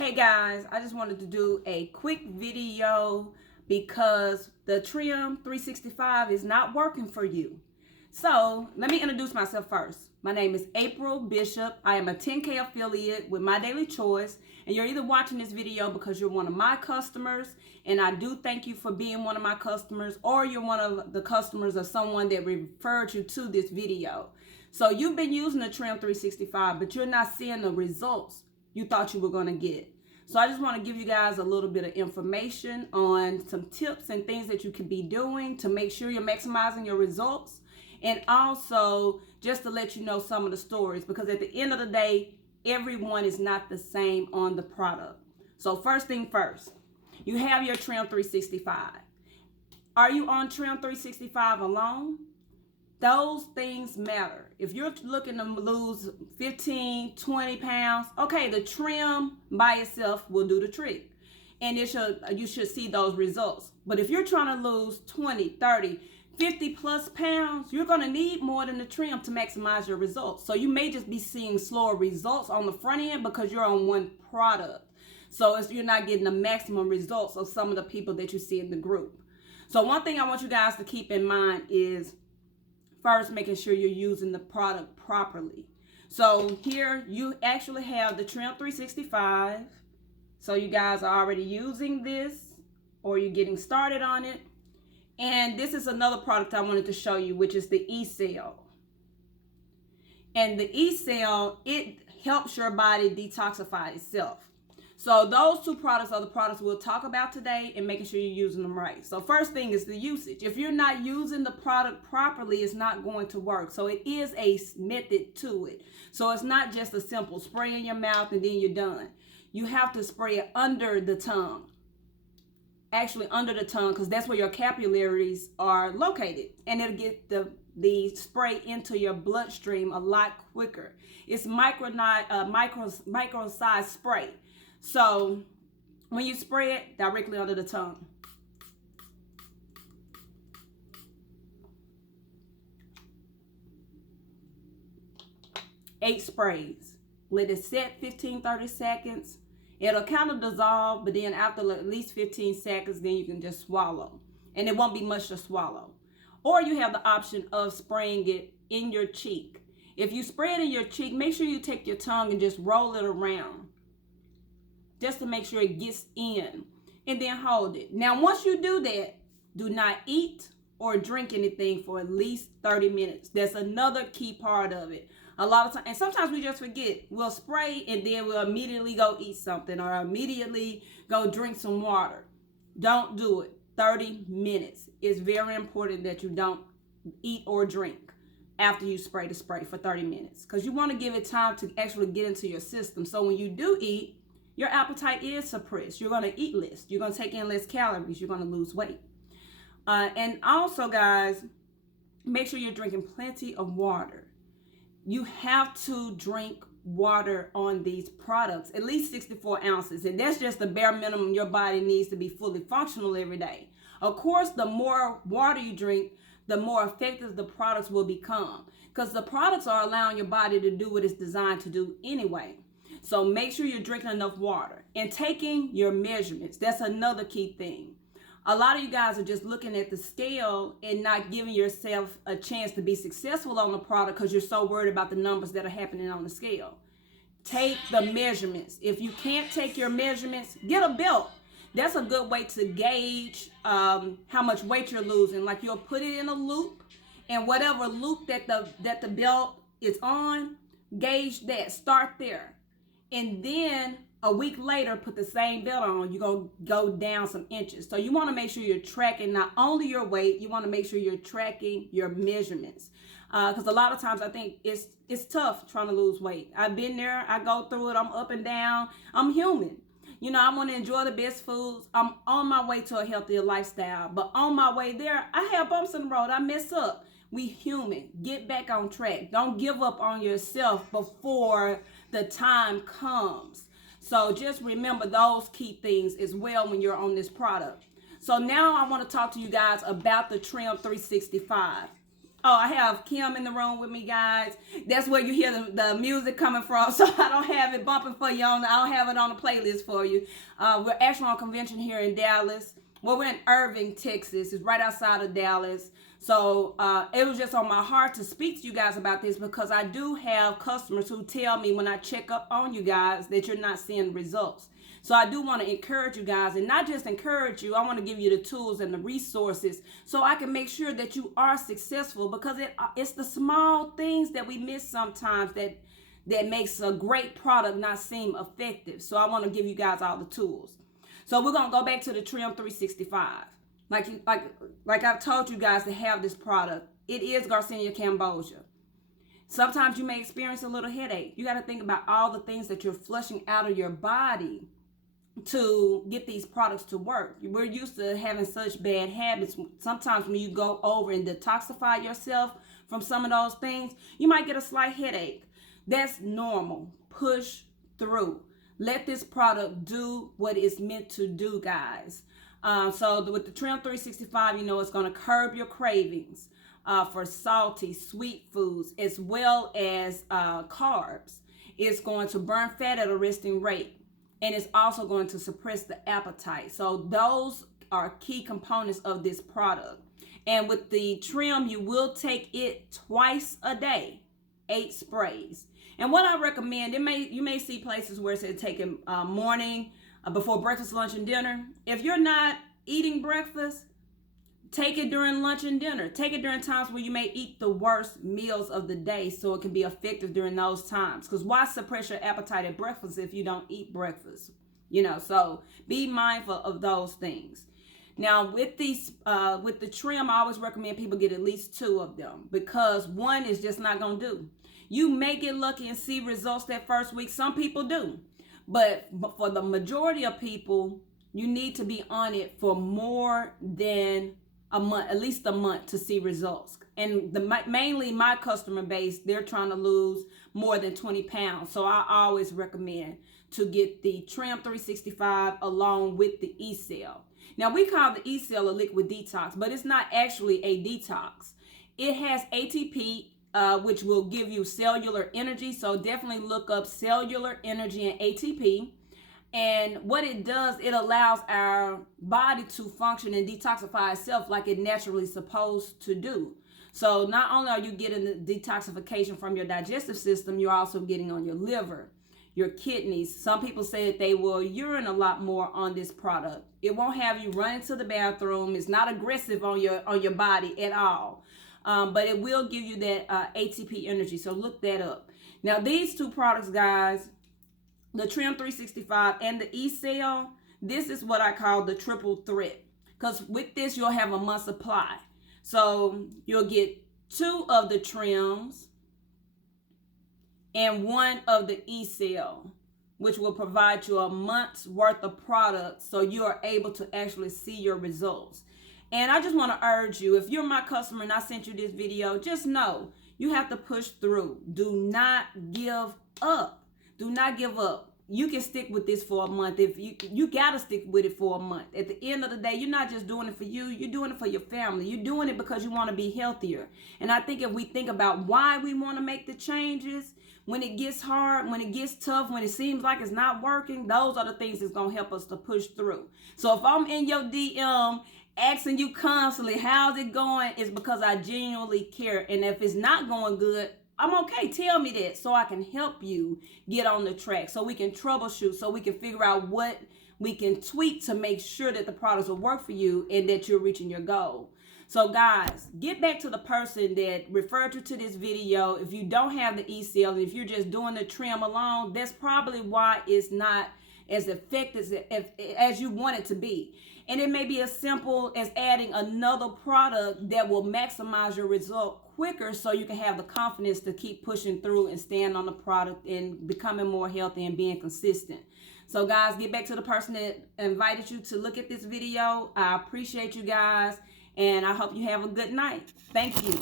Hey guys, I just wanted to do a quick video because the TRIM365 is not working for you. So let me introduce myself first. My name is April Bishop. I am a 10K affiliate with My Daily Choice, and you're either watching this video because you're one of my customers, and I do thank you for being one of my customers, or you're one of the customers of someone that referred you to this video. So you've been using the TRIM365, but you're not seeing the results you thought you were going to get. So I just want to give you guys a little bit of information on some tips and things that you can be doing to make sure you're maximizing your results, and also just to let you know some of the stories, because at the end of the day, everyone is not the same on the product. So first thing first, you have your TRIM365. Are you on TRIM365 alone? Those things matter. If you're looking to lose 15, 20 pounds, okay, the trim by itself will do the trick. And you should see those results. But if you're trying to lose 20, 30, 50 plus pounds, you're going to need more than the trim to maximize your results. So you may just be seeing slower results on the front end because you're on one product. So you're not getting the maximum results of some of the people that you see in the group. So one thing I want you guys to keep in mind is first, making sure you're using the product properly. So here you actually have the TRIM365. So you guys are already using this, or you're getting started on it. And this is another product I wanted to show you, which is the E-Cell. And the E-Cell, it helps your body detoxify itself. So those two products are the products we'll talk about today, and making sure you're using them right. So first thing is the usage. If you're not using the product properly, it's not going to work. So it is a method to it. So it's not just a simple spray in your mouth and then you're done. You have to spray it under the tongue. Actually under the tongue, because that's where your capillaries are located. And it'll get the spray into your bloodstream a lot quicker. It's micro size spray. So when you spray it, directly under the tongue. Eight sprays. Let it set 15-30 seconds. It'll kind of dissolve, but then after at least 15 seconds, then you can just swallow. And it won't be much to swallow. Or you have the option of spraying it in your cheek. If you spray it in your cheek, make sure you take your tongue and just roll it around, just to make sure it gets in, and then hold it. Now, once you do that, do not eat or drink anything for at least 30 minutes. That's another key part of it. A lot of times, and sometimes we just forget. We'll spray and then we'll immediately go eat something or immediately go drink some water. Don't do it. 30 minutes. It's very important that you don't eat or drink after you spray the spray for 30 minutes, because you want to give it time to actually get into your system. So when you do eat, your appetite is suppressed. You're going to eat less. You're going to take in less calories. You're going to lose weight. And also, guys, make sure you're drinking plenty of water. You have to drink water on these products, at least 64 ounces. And that's just the bare minimum your body needs to be fully functional every day. Of course, the more water you drink, the more effective the products will become, because the products are allowing your body to do what it's designed to do anyway. So make sure you're drinking enough water and taking your measurements. That's another key thing. A lot of you guys are just looking at the scale and not giving yourself a chance to be successful on the product because you're so worried about the numbers that are happening on the scale. Take the measurements. If you can't take your measurements, get a belt. That's a good way to gauge how much weight you're losing. Like, you'll put it in a loop, and whatever loop that the belt is on, gauge that. Start there. And then a week later, put the same belt on. You're going to go down some inches. So you want to make sure you're tracking not only your weight, you want to make sure you're tracking your measurements. Because a lot of times I think it's tough trying to lose weight. I've been there. I go through it. I'm up and down. I'm human. You know, I want to enjoy the best foods. I'm on my way to a healthier lifestyle. But on my way there, I have bumps in the road. I mess up. We human. Get back on track. Don't give up on yourself before the time comes. So just remember those key things as well when you're on this product. So now I want to talk to you guys about the TRIM365. Oh, I have Kim in the room with me, guys. That's where you hear the music coming from. So I don't have it bumping for you I don't have it on the playlist for you. We're actually on convention here in Dallas. Well, we're in Irving, Texas. It's right outside of Dallas. So it was just on my heart to speak to you guys about this because I do have customers who tell me when I check up on you guys that you're not seeing results. So I do want to encourage you guys, and not just encourage you, I want to give you the tools and the resources so I can make sure that you are successful, because it's the small things that we miss sometimes that makes a great product not seem effective. So I want to give you guys all the tools. So we're going to go back to the TRIM365. Like I've told you guys to have this product. It is Garcinia cambogia. Sometimes you may experience a little headache. You got to think about all the things that you're flushing out of your body to get these products to work. We're used to having such bad habits. Sometimes when you go over and detoxify yourself from some of those things, you might get a slight headache. That's normal. Push through. Let this product do what it's meant to do, guys. So with the TRIM365, you know, it's going to curb your cravings for salty, sweet foods, as well as carbs. It's going to burn fat at a resting rate. And it's also going to suppress the appetite. So those are key components of this product. And with the Trim, you will take it twice a day, 8 sprays. And what I recommend, you may see places where it says take it morning, before breakfast, lunch, and dinner. If you're not eating breakfast, take it during lunch and dinner. Take it during times where you may eat the worst meals of the day, so it can be effective during those times. Because why suppress your appetite at breakfast if you don't eat breakfast? You know, so be mindful of those things. Now, with the Trim, I always recommend people get at least 2 of them, because one is just not going to do. You may get lucky and see results that first week. Some people do. But for the majority of people, you need to be on it for more than a month, at least a month, to see results. And mainly my customer base, they're trying to lose more than 20 pounds. So I always recommend to get the TRIM365 along with the E-Cell. Now, we call the E-Cell a liquid detox, but it's not actually a detox. It has ATP, which will give you cellular energy. So definitely look up cellular energy and ATP. And what it does, it allows our body to function and detoxify itself like it naturally supposed to do. So not only are you getting the detoxification from your digestive system, you're also getting on your liver, your kidneys. Some people say that they will urine a lot more on this product. It won't have you run into the bathroom. It's not aggressive on your body at all. But it will give you that ATP energy. So look that up. Now, these 2 products, guys, the TRIM365 and the E-Cell, this is what I call the triple threat. Because with this, you'll have a month's supply. So you'll get 2 of the Trims and 1 of the E-Cell, which will provide you a month's worth of product so you are able to actually see your results. And I just want to urge you, if you're my customer and I sent you this video, just know you have to push through. Do not give up. Do not give up. You can stick with this for a month. If you got to stick with it for a month. At the end of the day, you're not just doing it for you. You're doing it for your family. You're doing it because you want to be healthier. And I think if we think about why we want to make the changes, when it gets hard, when it gets tough, when it seems like it's not working, those are the things that's going to help us to push through. So if I'm in your DM asking you constantly, how's it going? It's because I genuinely care. And if it's not going good, I'm okay. Tell me that so I can help you get on the track, so we can troubleshoot, so we can figure out what we can tweak to make sure that the products will work for you and that you're reaching your goal. So guys, get back to the person that referred you to this video. If you don't have the E-Cell, if you're just doing the Trim alone, that's probably why it's not as effective as you want it to be. And it may be as simple as adding another product that will maximize your result quicker, so you can have the confidence to keep pushing through and stand on the product and becoming more healthy and being consistent. So guys, get back to the person that invited you to look at this video. I appreciate you guys, and I hope you have a good night. Thank you.